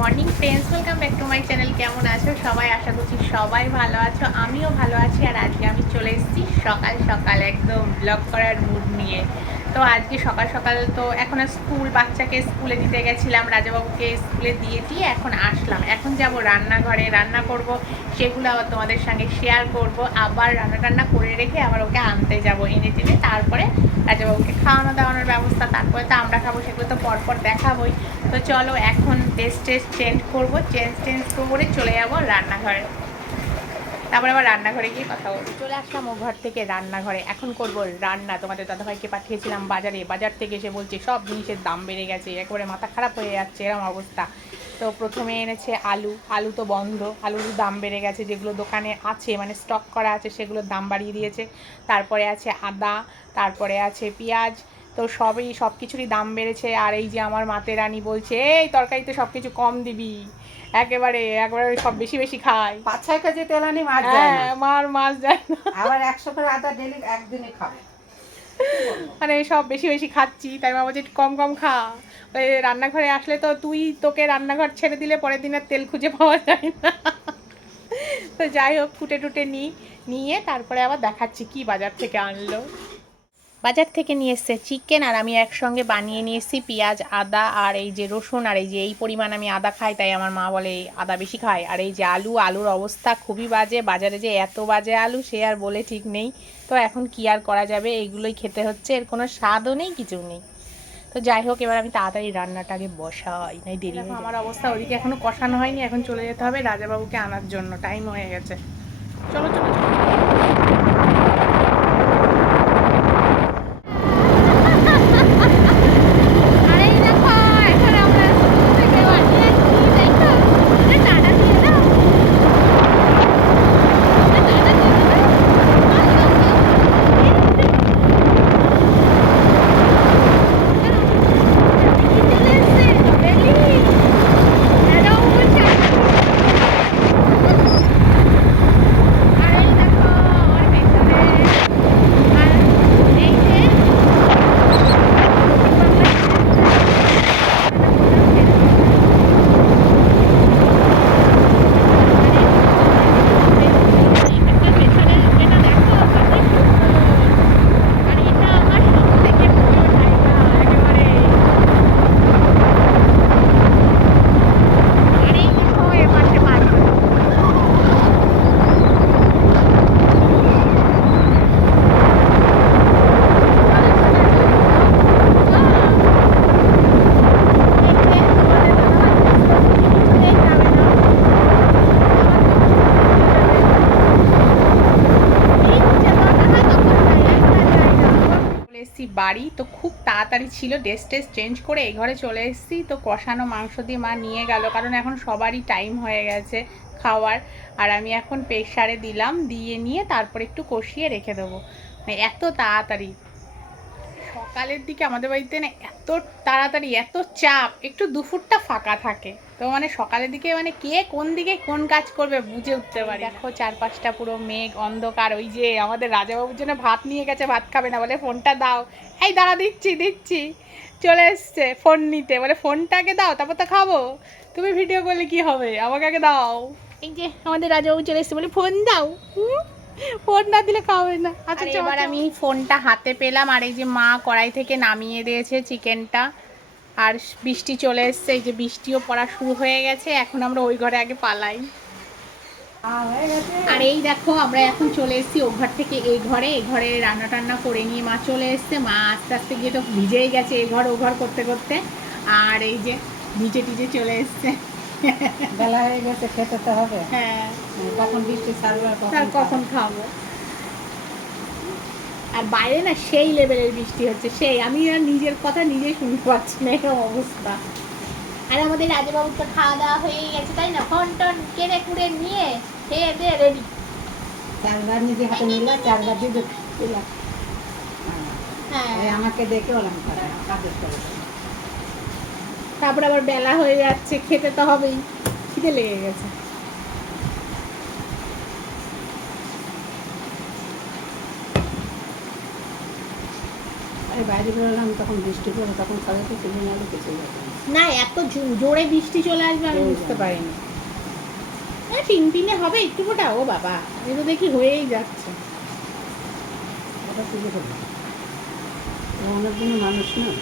Morning friends, welcome back to my channel. কেমন আছো সবাই? আশা করছি সবাই ভালো আছো, আমিও ভালো আছি। আর আজকে আমি চলে এসেছি সকাল সকাল একদম ব্লগ করার মুড নিয়ে। তো আজকে সকাল সকাল তো এখন স্কুল, বাচ্চাকে স্কুলে দিতে গেছিলাম, রাজাবাবুকে স্কুলে দিয়ে এখন আসলাম। এখন যাব রান্নাঘরে, রান্না করব, সেগুলো আবার তোমাদের সঙ্গে শেয়ার করব। আবার রান্না টান্না করে রেখে আবার ওকে আনতে যাব, এনে টেনে তারপরে রাজাবাবুকে খাওয়ানো দাওয়ানোর ব্যবস্থা, তারপরে তো আমরা খাবো, সেগুলো তো পরপর দেখাবোই। তো চলো এখন টেস্ট চেঞ্জ করবো, চেঞ্জ করে চলে যাবো রান্নাঘরে, তারপরে আবার রান্নাঘরে গিয়ে কথা বলবো। চলে আসলাম ও ঘর থেকে রান্নাঘরে, এখন করব রান্না। তোমাদের দাদাভাইকে পাঠিয়েছিলাম বাজারে, বাজার থেকে এসে বলছে সব জিনিসের দাম বেড়ে গেছে, একেবারে মাথা খারাপ হয়ে যাচ্ছে, এরকম অবস্থা। তো প্রথমে এনেছে আলু তো বন্ধ, আলুর দাম বেড়ে গেছে, যেগুলো দোকানে আছে মানে স্টক করা আছে সেগুলোর দাম বাড়িয়ে দিয়েছে। তারপরে আছে আদা, তারপরে আছে পেঁয়াজ, তো সব কিছুরই দাম বেড়েছে। আর এই যে আমার মাতে রানী বলছে এই তরকারিতে সব কিছু কম দিবি, একেবারে সব বেশি বেশি খায়। 5-6 কেজি তেল আনি, মাছ যায় না। মাছ যায় না, আবার 100 করে আদা ডেলি একদিনে খাবে। মানে সব বেশি বেশি খাচ্ছি, তাই মা বলছে একটু কম কম খা। ওই রান্নাঘরে আসলে তো তোকে রান্নাঘর ছেড়ে দিলে পরের দিন আর তেল খুঁজে পাওয়া যায় না। তো যাই হোক, ফুটে টুটে নিয়ে তারপরে আবার দেখাচ্ছি কি বাজার থেকে আনলো। বাজার থেকে নিয়ে এসছে চিকেন, আর আমি একসঙ্গে বানিয়ে নিয়ে এসেছি পেঁয়াজ, আদা আর এই যে রসুন। আর এই যে এই পরিমাণ আমি আদা খাই, তাই আমার মা বলে আদা বেশি খায়। আর এই যে আলুর অবস্থা খুবই বাজে, বাজারে যে এত বাজে আলু সে আর বলে ঠিক নেই। তো এখন কি আর করা যাবে, এইগুলোই খেতে হচ্ছে, এর কোনো স্বাদও নেই, কিছু নেই। তো যাই হোক, এবার আমি তাড়াতাড়ি রান্নাটা আগে বসাই, নাই দেরি। আমার অবস্থা, ওদিকে এখনো কষানো হয়নি, এখন চলে যেতে হবে রাজাবাবুকে আনার জন্য, টাইম হয়ে গেছে। চলো চলো চলো। বাড়ি তো খুব তাড়াতাড়ি ছিল, ড্রেস চেঞ্জ করে এই ঘরে চলে এসেছি। তো কষানো মাংস দিয়ে মা নিয়ে গেল, কারণ এখন সবারই টাইম হয়ে গেছে খাওয়ার। আর আমি এখন প্রেসারে দিলাম, দিয়ে নিয়ে তারপর একটু কষিয়ে রেখে দেবো। মানে এত তাড়াতাড়ি সকালের দিকে আমাদের বাড়িতে না, এত তাড়াতাড়ি এত চাপ, একটু দুপুরটা ফাঁকা থাকে। তো মানে সকালের দিকে মানে কে কোন দিকে কোন কাজ করবে বুঝে উঠতে পারি। দেখো চারপাশটা পুরো মেঘ অন্ধকার। ওই যে আমাদের রাজাবাবুর জন্য ভাত নিয়ে গেছে, ভাত খাবে না বলে ফোনটা দাও। এই দাঁড়া, দিচ্ছি। চলে এসছে ফোন নিতে, বলে ফোনটাকে দাও তারপর তো খাবো। তুমি ভিডিও করলে কি হবে, আমাকে আগে দাও। এই যে আমাদের রাজাবাবু চলে এসছে, বলে ফোন দাও। ফোন না দিলে খাবে না। আচ্ছা এবার আমি ফোনটা হাতে পেলাম, আর এই যে মা কড়াই থেকে নামিয়ে দিয়েছে চিকেনটা। আর বৃষ্টি চলে এসছে, এই যে বৃষ্টিও পড়া শুরু হয়ে গেছে, এখন আমরা ওই ঘরে আগে পালাই। আর এই দেখো আমরা এখন চলে এসেছি ও ঘর থেকে এই ঘরে রান্না টান্না করে নিয়ে মা চলে এসছে। মা আস্তে আস্তে গিয়ে তো ভিজেই গেছে এ ঘর ও ঘর করতে করতে। আর এই যে ভিজে টিজে চলে এসছে। বেলা হয়ে গেছে, খেতে তো হবে। হ্যাঁ, কখন বৃষ্টি ছাড়বে আর কখন খাবো। আর বাইরে না সেই লেভেলের বৃষ্টি হচ্ছে, সেই আমি আর নিজের কথা নিজেই শুনতে পাচ্ছি না, এরকম অবস্থা। আর আমাদের রাজাবাবুর তো খাওয়া দাওয়া হয়ে গেছে, তাই না? ফোন টোন কেড়ে কুড়ে নিয়ে খেয়ে দিয়ে রেডি। চারবার নিজে হাতে নিলে, চারবার দিয়ে দিলাম। হ্যাঁ, আমাকে দেখে ওরকম করে কাজের করে। তারপর আবার বেলা হয়ে যাচ্ছে, খেতে তো হবেই, খিদে লেগে গেছে। বাইরে বেরোলাম, তখন বৃষ্টি পড়ে, তখন সবাইকে কিনে নিয়ে কিছু যাবে। না এত জোরে বৃষ্টি চলে আসবে আমি বুঝতে পারিনি। হ্যাঁ টিনটিনে হবে একটু ফোটা, ও বাবা আমি তো দেখি হয়েই যাচ্ছে। ওটা তুলে দেবো, অনেক দিন মানুষ না।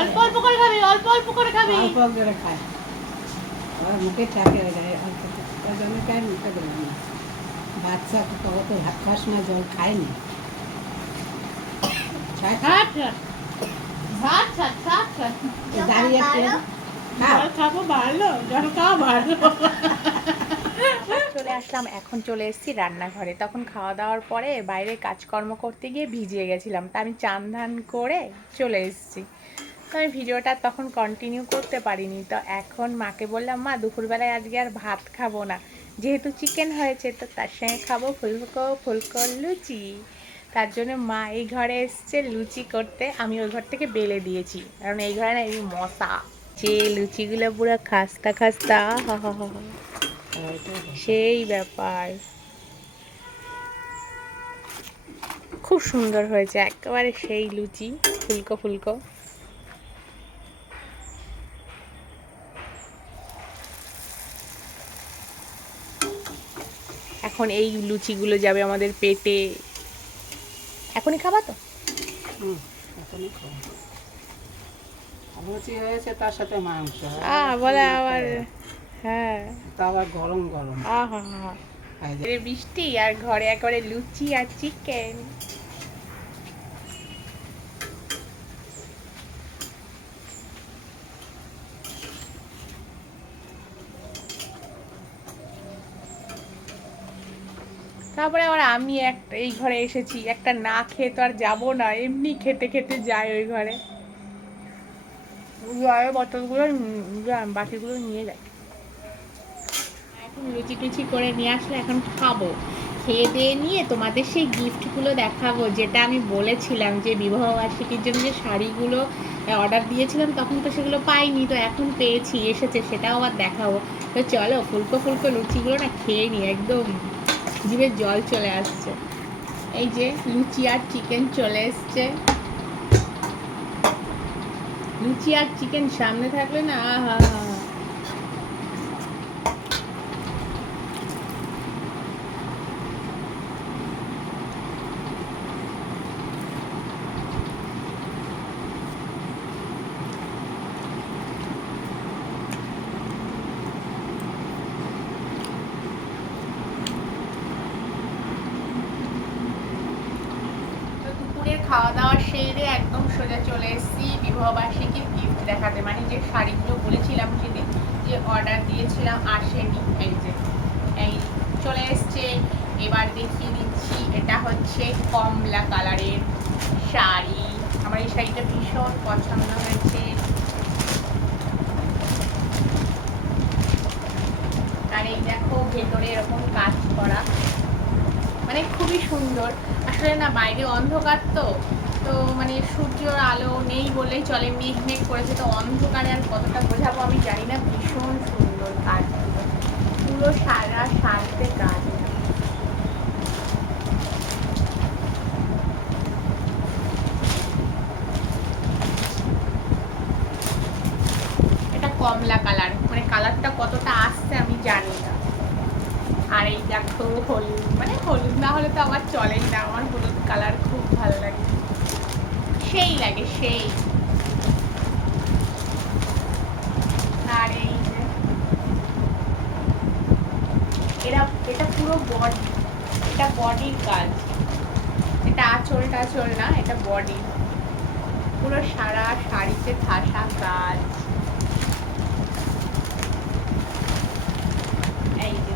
অল্প অল্প করে খাবি, অল্প অল্প করে খাবি। অল্প করে খায়, ওর মুখে চাপে হয়ে যায় অল্প, ওই জন্য খায় মুখে দিলাম না। বাচ্চা কত তো ভাত খাওয়ার সময় জল খায়নি। খায় তো। ভাত খা, ভাত খা, ভাত খা। দাঁড়িয়ে খেয়ে খাও। জল খাবো ভালো, জল খাওয়া ভালো। চলে আসলাম, এখন চলে এসেছি রান্নাঘরে। তখন খাওয়া দাওয়ার পরে বাইরে কাজকর্ম করতে গিয়ে ভিজিয়ে গেছিলাম, তা আমি চান ধান করে চলে এসেছি। তো আমি ভিডিওটা তখন কন্টিনিউ করতে পারিনি। তো এখন মাকে বললাম, মা দুপুরবেলায় আজকে আর ভাত খাবো না, যেহেতু চিকেন হয়েছে তো তার সঙ্গে খাবো ফুলকো ফুলকো লুচি। তার জন্য মা এই ঘরে এসছে লুচি করতে, আমি ওই ঘর থেকে বেলে দিয়েছি, কারণ এই ঘরে না এই মশা, যে লুচিগুলো পুরো খাস্তা খাস্তা, হা হা হা, সেই ব্যাপার। খুব সুন্দর হয়েছে একেবারে সেই লুচি, ফুলকো ফুলকো। এখন এই লুচিগুলো যাবে আমাদের পেটে। এখনই খাবা তো? এখনই খাও। লুচি হয়েছে তার সাথে মাংস, বলে আবার, হ্যাঁ তা আবার গরম গরম। আহা হা, বৃষ্টি আর ঘরে একেবারে লুচি আর চিকেন। তারপরে আবার আমি একটা এই ঘরে এসেছি, একটা না খেয়ে তো আর যাবো না, এমনি খেতে খেতে যাই ওই ঘরে। জলের বোতলগুলো বাটিগুলো নিয়ে যাই। এখন লুচি টুচি করে নিয়ে আসলে এখন খাবো। খেয়ে দিয়ে নিয়ে তোমাদের সেই গিফটগুলো দেখাবো, যেটা আমি বলেছিলাম যে বিবাহবার্ষিকীর জন্য যে শাড়িগুলো অর্ডার দিয়েছিলাম তখন তো সেগুলো পাইনি, তো এখন পেয়েছি, এসেছে, সেটাও আবার দেখাবো। তো চলো ফুলকো ফুলকো লুচিগুলো না খেয়ে নি, একদম জিভে জল চলে আসছে। এই যে লুচি আর চিকেন চলে এসছে। লুচি আর চিকেন সামনে থাকলে না আহা। দুপুরের খাওয়া দাওয়া সেরে একদম সোজা চলে এসেছি বিবাহবার্ষিকীর গিফট দেখাতে, মানে যে শাড়িগুলো বলেছিলাম সেদিন যে অর্ডার দিয়েছিলাম আসেনি, এই যে এই চলে এসছে। এবার দেখিয়ে দিচ্ছি, এটা হচ্ছে কমলা কালারের শাড়ি। আমার এই শাড়িটা ভীষণ পছন্দ হয়েছে। আর এই দেখো ভেতরে এরকম কাজ করা, মানে খুবই সুন্দর। আসলে না বাইরে অন্ধকার তো, তো মানে সূর্যের আলো নেই বলেই চলে, মেঘ মেঘ করেছে, তো অন্ধকারে আর কতটা বোঝাবো আমি জানি না। ভীষণ সুন্দর কাজগুলো, পুরো সারা শাড়িতে কাজ। এটা কমলা কালার, মানে কালারটা কতটা আসছে আমি জানি না। আর এই দেখো হলুদ, মানে হলুদ না হলে তো আমার চলেই না, আমার হলুদ কালার খুব ভালো লাগে, সেই লাগে সেই। আর এই যে এটা পুরো বডি, এটা বডির কাজ, এটা আঁচল টাচল না, এটা বডি, পুরো সারা শাড়িতে ঠাসা কাজ। এই যে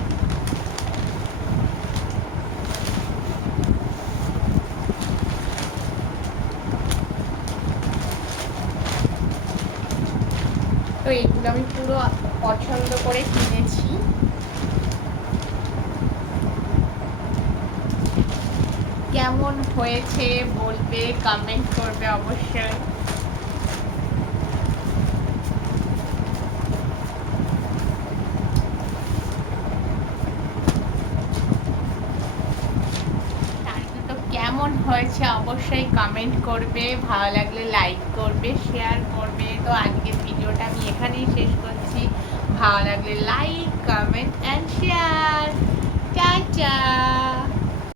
তো এইগুলো আমি পুরো পছন্দ করে কিনেছি। কেমন হয়েছে বলবে, কমেন্ট করবে অবশ্যই। কেমন হয়েছে অবশ্যই কমেন্ট করবে, ভালো লাগলে লাইক করবে, শেয়ার করবে। তো আজকের ভিডিওটা আমি এখানেই শেষ করছি। ভালো লাগলে like, comment and share. Tata.